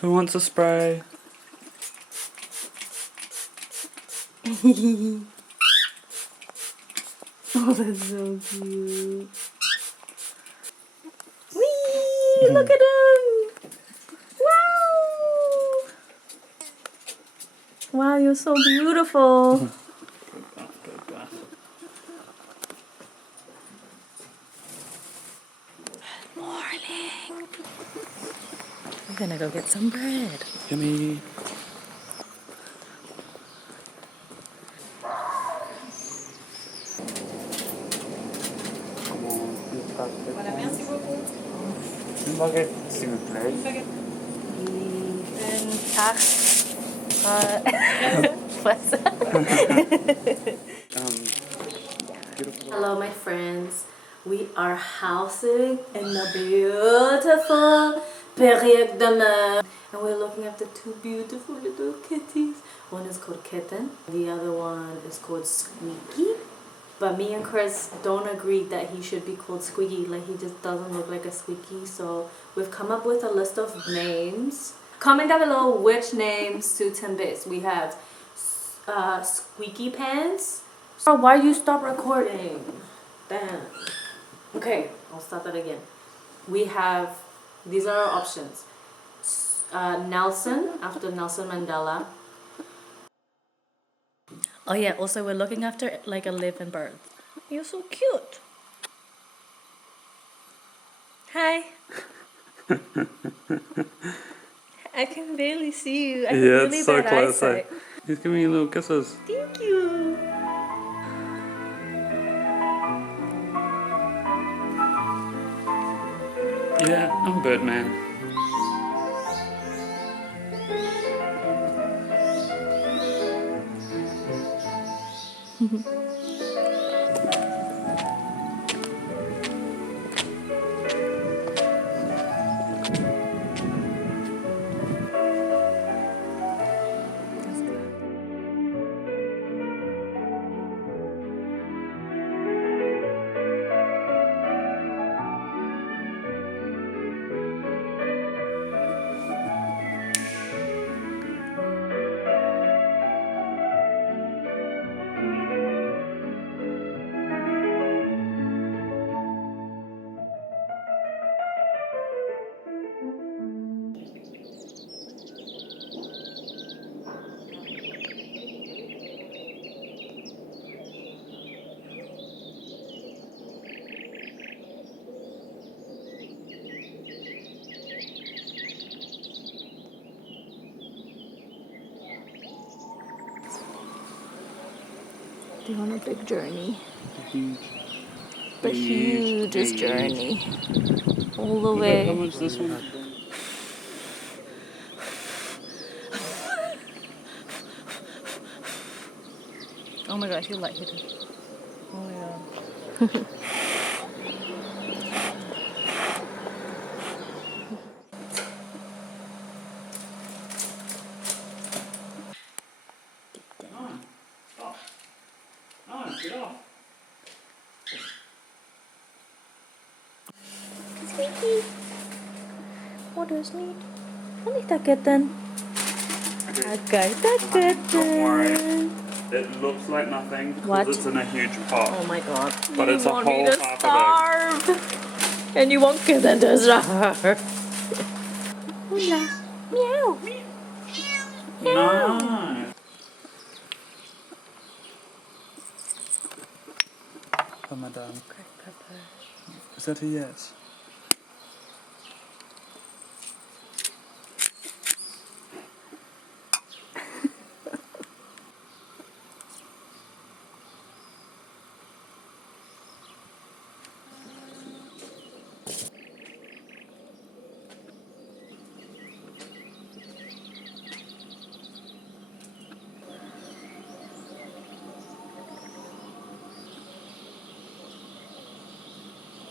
Who wants a spray? Oh, that's so cute. Whee! Look at him! Wow! Wow, you're so beautiful. Good bath. Morning. I'm gonna go get some bread. Yummy. Voilà, merci beaucoup. Une baguette, s'il vous plaît. Une baguette. Guten Tag. Was? Hello, my friends. We are housing in the beautiful peyriac-de-mer. And we're looking after two beautiful little kitties. One is called Kitten. The other one is called Squeaky. But me and Chris don't agree that he should be called Squeaky. Like, he just doesn't look like a squeaky. So we've come up with a list of names. Comment down below which name suits him best. We have Squeaky Pants. Oh, why you stop recording? Damn. Okay, I'll start that again. We have, these are our options. Nelson, after Nelson Mandela. Oh yeah, also we're looking after like a living bird. You're so cute. Hi. I can barely see you. I have Yeah, really it's so bad close. eyesight. He's giving you little kisses. Thank you. Yeah, I'm Birdman. They're on a big journey. The hugest journey. All the How way. much this one? Oh my gosh, you like it. Oh my god. Get off. Squeaky. What does need? What is that kitten? Okay, that kitten. Don't worry. It looks like nothing because What? it's in a huge pot. Oh my god. But you it's a want me whole to half starve. And you want kitten to starve. Hola. Meow. No. Oh, madame. Crack pepper. Is that a yes?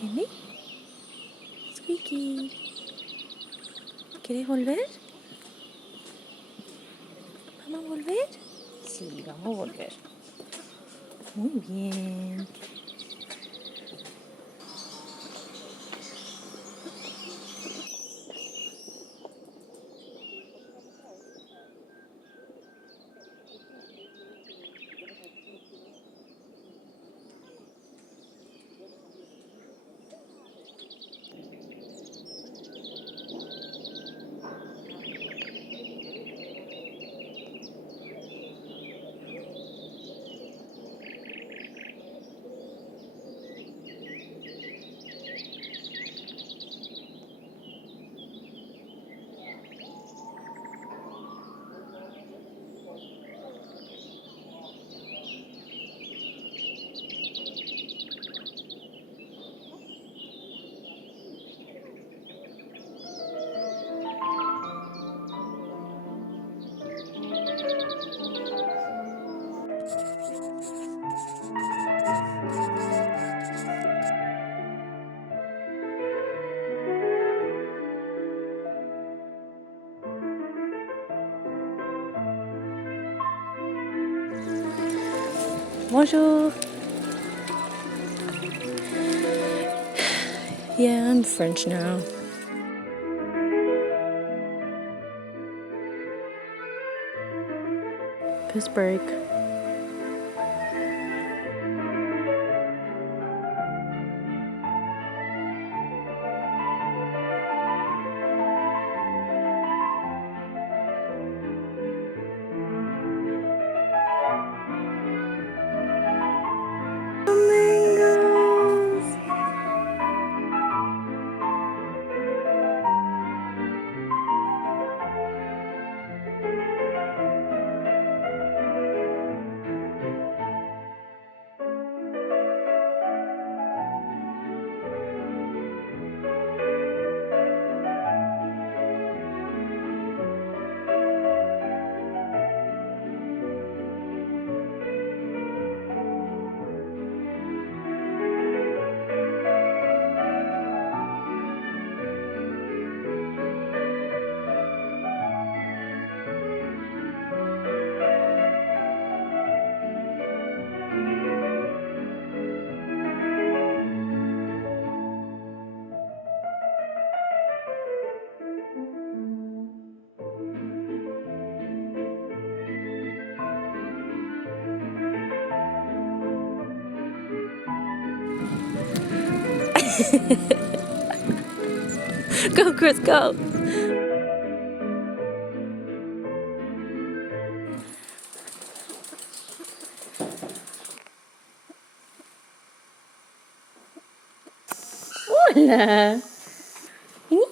¿Viene? Squeaky. ¿Quieres volver? ¿Vamos a volver? Sí, vamos a volver. Muy bien. Bonjour. Yeah, I'm French now. Piss break. Flamingos. Go, Chris, go. Hola. Vení.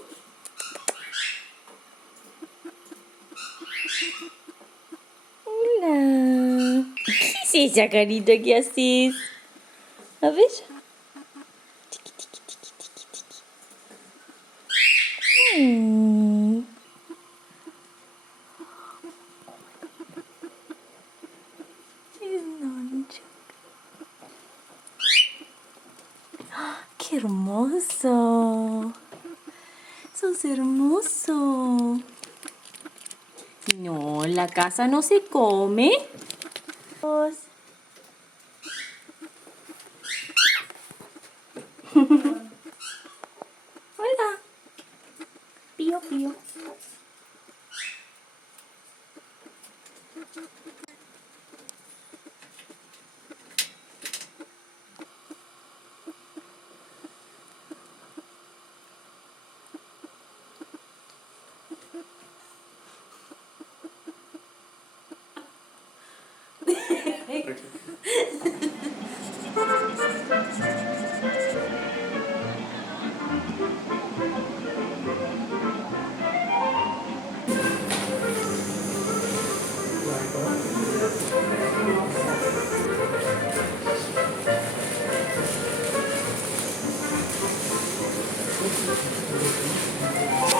Hola. ¿Qué es esa carita que haces? A ver. Tiki, tiki, tiki, tiki, tiki. ¡Qué hermoso! ¡Sos hermoso! No, la casa no se come. Hola. Pío, pío.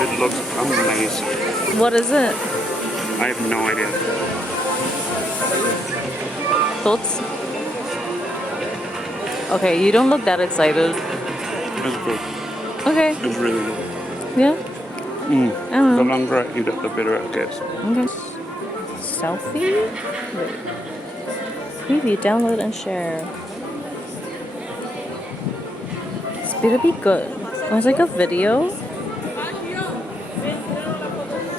It looks amazing. What is it? I have no idea. Thoughts? Okay, you don't look that excited. It's good. Okay. It's really good. Yeah? I don't The know. longer I eat it, the better it gets. Okay. selfie? Wait. Preview, download and share. It's better be good. Oh, it's like a video?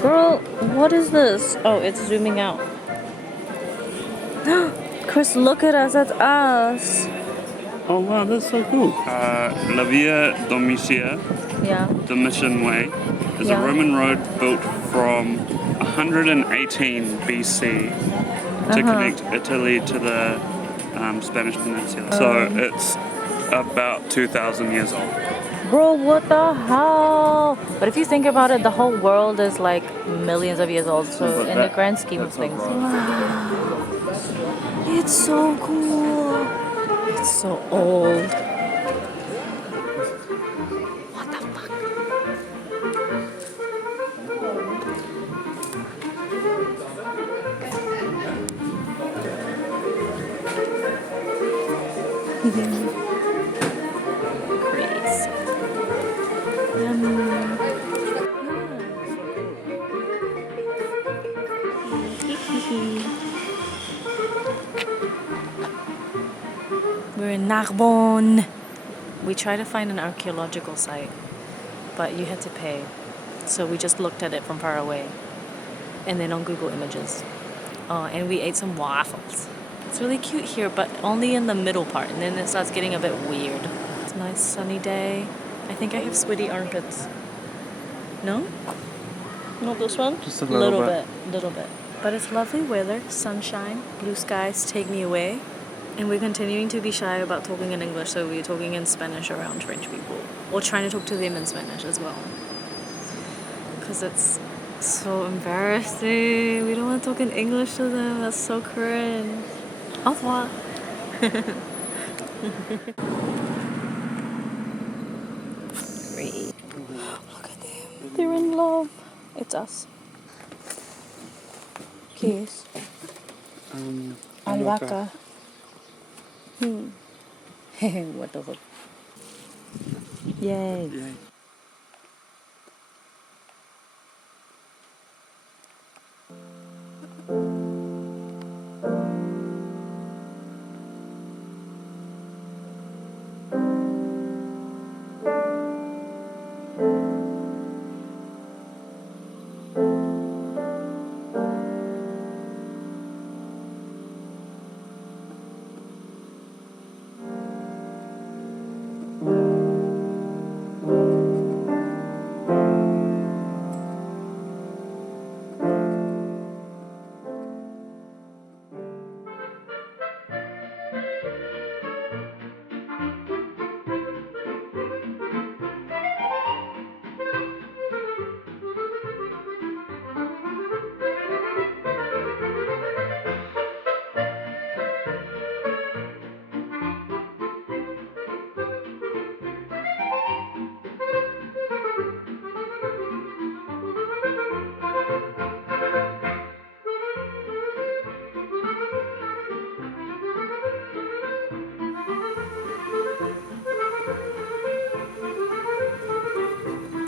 Girl, what is this? Oh, it's zooming out. Chris, look at us. That's us. Oh wow, that's so cool. La Via Domitia, Yeah. Domitian Way, is Yeah. a Roman road built from 118 BC to connect Italy to the Spanish Peninsula. So it's about 2,000 years old. Bro, what the hell? But if you think about it, the whole world is like millions of years old. So But in the grand scheme of that's things. not right. It's so cool. It's so old. What the fuck? Crazy. We're in Narbonne. We tried to find an archaeological site, but you had to pay. So we just looked at it from far away. And then on Google Images. And we ate some waffles. It's really cute here, but only in the middle part. And then it starts getting a bit weird. It's a nice sunny day. I think I have sweaty armpits. No? Not this one? Just a little bit. Little bit. But it's lovely weather, sunshine, blue skies take me away. And we're continuing to be shy about talking in English, so we're talking in Spanish around French people. Or trying to talk to them in Spanish as well. Because it's so embarrassing. We don't want to talk in English to them. That's so cringe. Au revoir. Great. Look at them. They're in love. It's us. Kiss. Albahaca. What the fuck? Yay. Yay.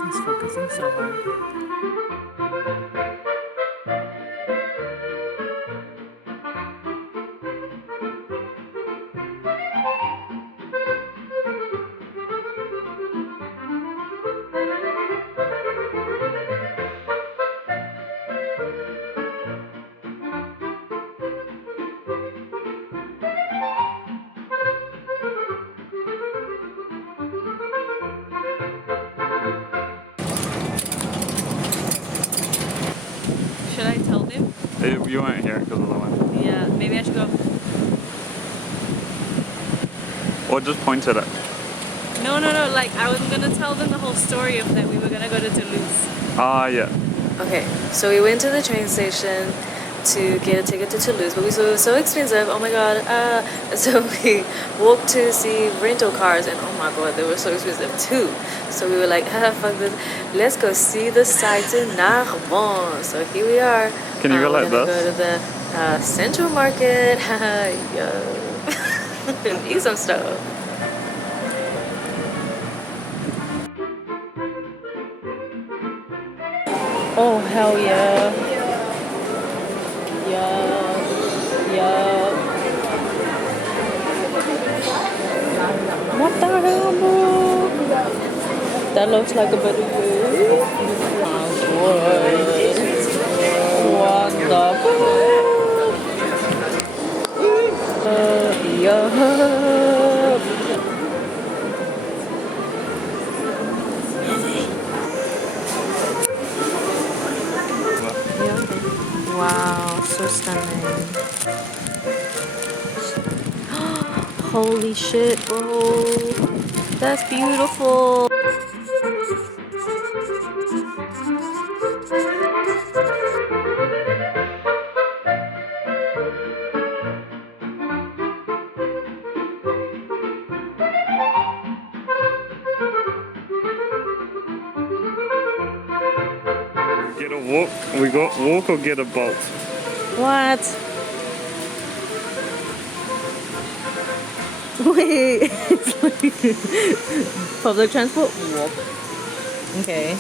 He's focusing so hard. Should I tell them? You won't hear it because of the wind. Yeah, maybe I should go. Or just point at it. No, like I was gonna tell them the whole story of that we were gonna go to Toulouse. Ah, yeah. Okay, so we went to the train station to get a ticket to Toulouse, but we saw it was so expensive. Oh my god! So we walked to see rental cars, and oh my god, they were so expensive too. So we were like, fuck this. Let's go see the sights in Narbonne. So here we are. Can you go like we're gonna this? Go to the Central Market. Yo, eat some stuff. Oh hell yeah. Yeah. What the hell, bro? That looks like a bit of you. What the fuck? Yeah. Wow, so stunning. Holy shit, bro. That's beautiful. Get a walk. We got walk or get a bolt. What? Wait. Public transport? Walk. Okay.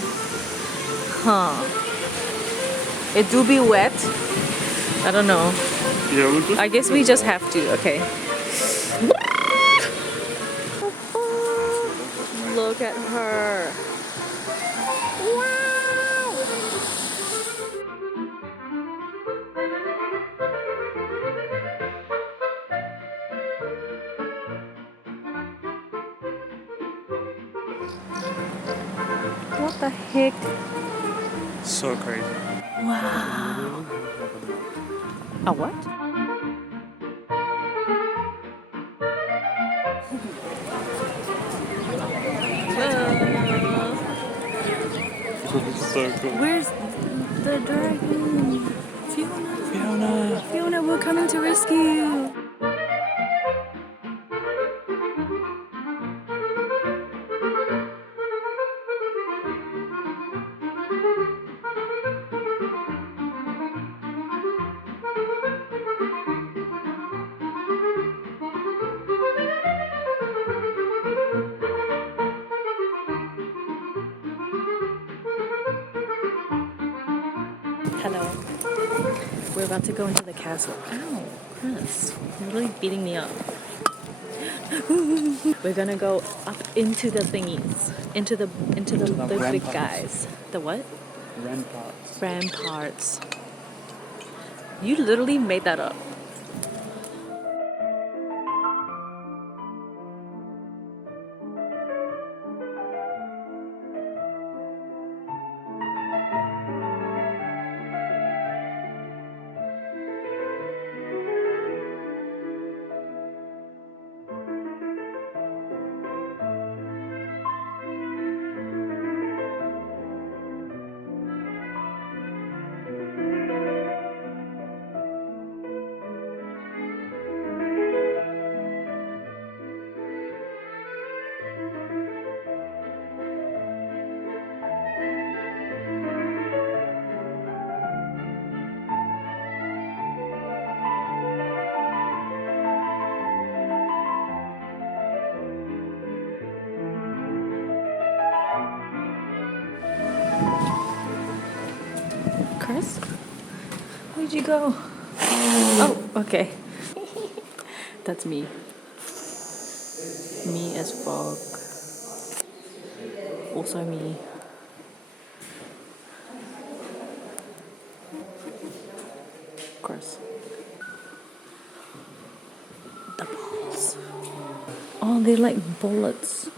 Huh. It do be wet. I don't know. Yeah, we'll just. I guess we just have to. Okay. Look at her. Wow. What the heck? So crazy. Wow. A what? So cool. Where's the dragon? Fiona, we're coming to rescue you. Hello. We're about to go into the castle. Ow, Chris. You're really beating me up. We're gonna go up into the thingies. Into the big ramparts. guys. The what? Ramparts. Ramparts. You literally made that up. Chris? Where'd you go? Oh, okay. That's me. Me as fuck. Also me. Of course. The balls. Oh, they're like bullets.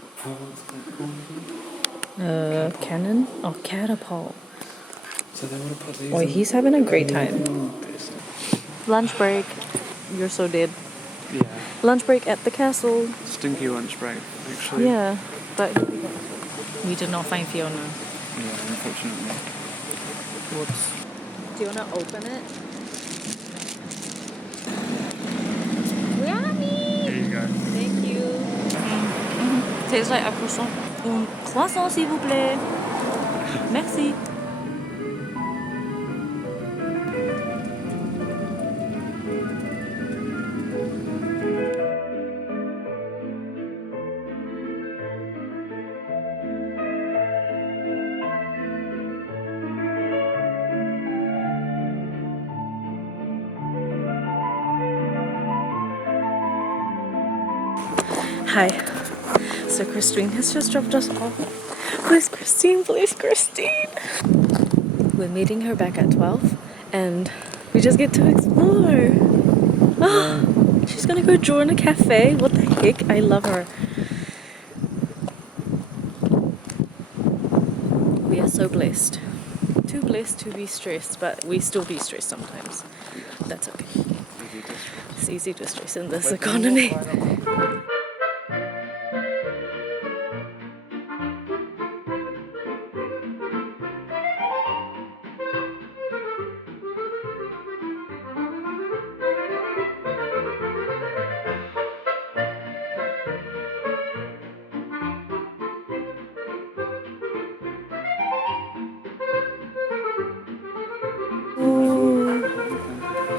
Cannon? Oh, catapult. So they want to put these. Boy, he's having a great time. Lunch break. You're so dead. Yeah. Lunch break at the castle. Stinky lunch break, actually. Yeah, but we did not find Fiona. Yeah, unfortunately. Whoops. Do you want to open it? Yummy! There you go. Thank you. Tastes like a croissant. Un croissant, s'il vous plaît. Merci. Hi. So Christine has just dropped us off. Please, Christine, please, Christine. We're meeting her back at 12 and we just get to explore. Oh, she's gonna go draw in a cafe. What the heck? I love her. We are so blessed. Too blessed to be stressed, but we still be stressed sometimes. That's okay. It's easy to stress in this economy.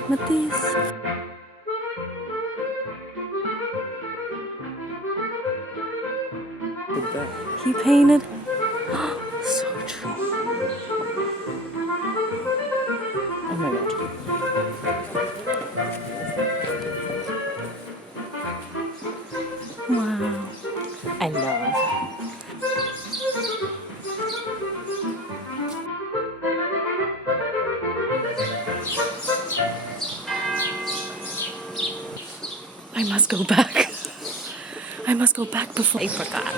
Matisse. He painted. So true. Oh my god. Wow. I love. I must go back. I must go back before apricot.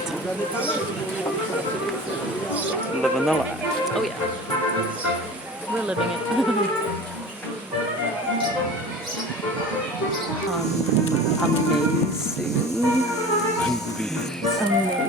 Living the life. Oh yeah. We're living it. Amazing. Amazing.